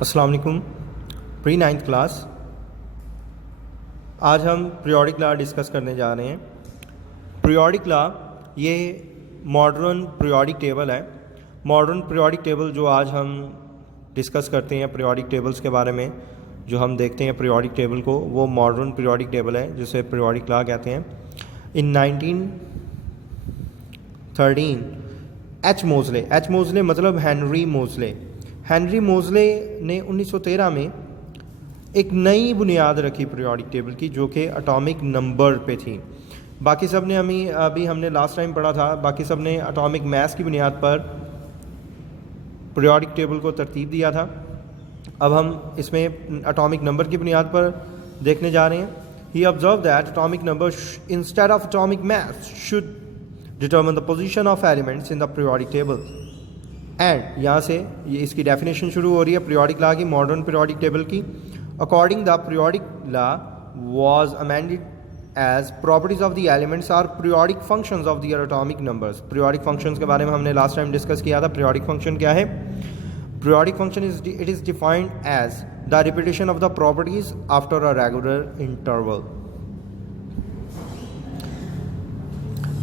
अस्सलाम वालेकुम। Pre 9th class. आज हम पीरियोडिक लॉ डिस्कस करने जा रहे हैं। पीरियोडिक लॉ ये मॉडर्न पीरियोडिक टेबल है। मॉडर्न पीरियोडिक टेबल जो आज हम डिस्कस करते हैं पीरियोडिक टेबल्स के बारे में, जो हम देखते हैं पीरियोडिक टेबल को, वो मॉडर्न पीरियोडिक टेबल है जिसे पीरियोडिक लॉ कहते हैं। इन 1913 एच मोज़ले मतलब हेनरी मोज़ले ने 1913 में एक नई बुनियाद रखी पीरियोडिक टेबल की, जो कि एटॉमिक नंबर पे थी। बाकी सब ने अभी हमने लास्ट टाइम पढ़ा था, बाकी सब ने एटॉमिक मास की बुनियाद पर पीरियोडिक टेबल को तरतीब दिया था। अब हम इसमें एटॉमिक नंबर की बुनियाद पर देखने जा रहे हैं। He observe that atomic number instead of atomic mass should determine the position of elements in the periodic table. And यहाँ से ये इसकी डेफिनेशन शुरू हो रही है पीरियोडिक लॉ की, मॉडर्न पीरियोडिक टेबल की। According the periodic law was amended as properties of the elements are periodic functions of their atomic numbers. Periodic functions के बारे में हमने लास्ट टाइम डिस्कस किया था। पीरियोडिक फंक्शन क्या है? Periodic function it is defined as the repetition of the properties after a regular interval.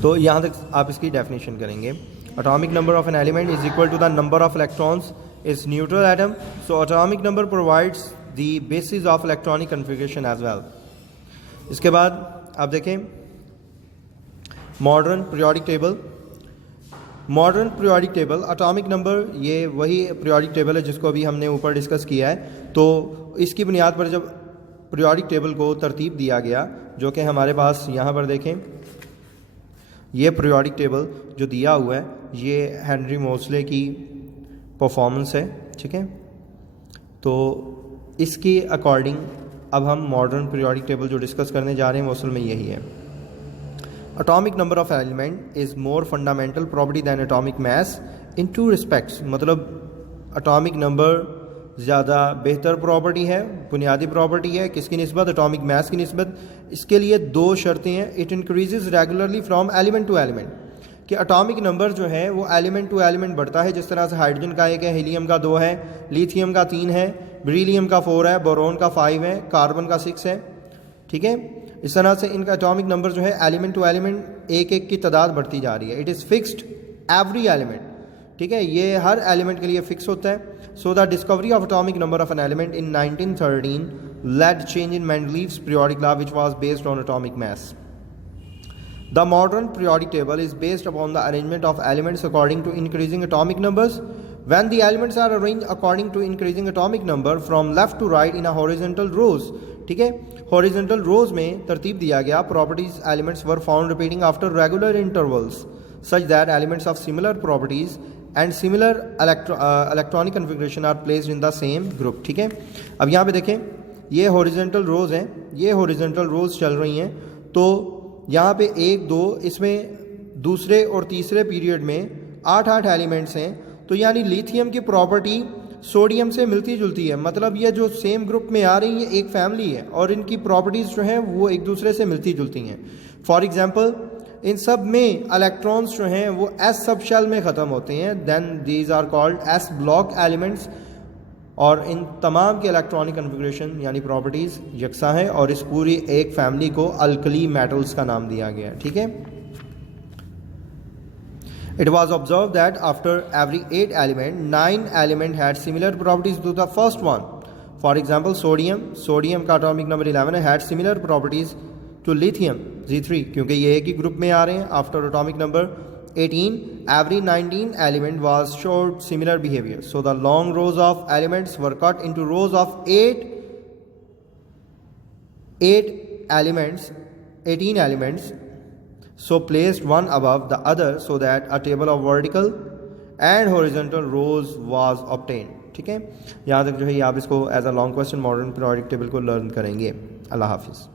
तो यहाँ तक आप इसकी डेफिनेशन करेंगे। Atomic number of an element is equal to the number of electrons is neutral atom. So atomic number provides the basis of electronic configuration as well. इसके बाद आप देखें modern periodic table atomic number, ये वही periodic table है जिसको अभी हमने ऊपर डिस्कस किया है। तो इसकी बुनियाद पर जब पीरियोडिक टेबल को तरतीब दिया गया, जो कि हमारे पास यहाँ पर देखें, ये पीरियोडिक टेबल जो दिया हुआ है ये हेनरी मोज़ले की परफॉर्मेंस है, ठीक है। तो इसके अकॉर्डिंग अब हम मॉडर्न पीरियोडिक टेबल जो डिस्कस करने जा रहे हैं वो असल में यही है। Atomic number of element is more fundamental property than atomic mass in two respects. मतलब एटॉमिक नंबर ज़्यादा बेहतर प्रॉपर्टी है, बुनियादी प्रॉपर्टी है। किसकी निस्बत? एटॉमिक मास की निस्बत। इसके लिए दो शर्तें हैं। It increases regularly from element to element, कि एटॉमिक नंबर जो है वो एलिमेंट टू एलिमेंट बढ़ता है। जिस तरह से हाइड्रोजन का 1 है, हीलियम का 2 है, लिथियम का 3 है, बेरिलियम का 4 है, बोरोन का 5 है, कार्बन का 6 है, ठीक है। इस तरह से इनका एटॉमिक नंबर जो है एलिमेंट टू एलिमेंट एक एक की तादाद बढ़ती जा रही है। It is fixed every element, ठीक है, ये हर एलिमेंट के लिए फिक्स होता है। So the discovery of atomic number of an element in 1913 led change in Mendeleev's periodic law, which was based on atomic mass. The modern periodic table is based upon the arrangement of elements according to increasing atomic numbers. When the elements are arranged according to increasing atomic number from left to right in a horizontal rows, ठीक है, horizontal rows में तरतीब दिया गया, properties elements were found repeating after regular intervals such that elements of similar properties and similar electronic configuration are placed in the same group, ठीक है। अब यहाँ पे देखें, ये हॉरिजॉन्टल रोज़ हैं, ये हॉरिजॉन्टल रोज़ चल रही हैं। तो यहाँ पे 1 2 इसमें दूसरे और तीसरे पीरियड में 8 एलिमेंट्स हैं। तो यानी लिथियम की प्रॉपर्टी सोडियम से मिलती जुलती है। मतलब ये जो सेम ग्रुप में आ रही है एक फैमिली है और इनकी प्रॉपर्टीज़ जो हैं वो एक दूसरे से मिलती जुलती हैं। फॉर एग्जांपल इन सब में इलेक्ट्रॉन्स जो हैं वो एस सब शेल में ख़त्म होते हैं, then these are called S block elements. और इन तमाम के इलेक्ट्रॉनिक कन्फिग्रेशन यानी प्रॉपर्टीज़ यकसा है और इस पूरी एक फैमिली को अल्कली मेटल्स का नाम दिया गया है, ठीक है। It was observe that after every 8 element 9 element had similar properties to the first one. For example sodium का atomic number 11 had similar properties to lithium Z3, क्योंकि ये एक ही ग्रुप में आ रहे हैं। After atomic number 18 every 19 element was showed similar behavior. So the long rows of elements were cut into rows of 18 elements, so placed one above the other so that a table of vertical and horizontal rows was obtained, ठीक है। यहाँ तक जो है आप इसको as a long question modern periodic table को learn करेंगे। अल्लाह हाफिज़।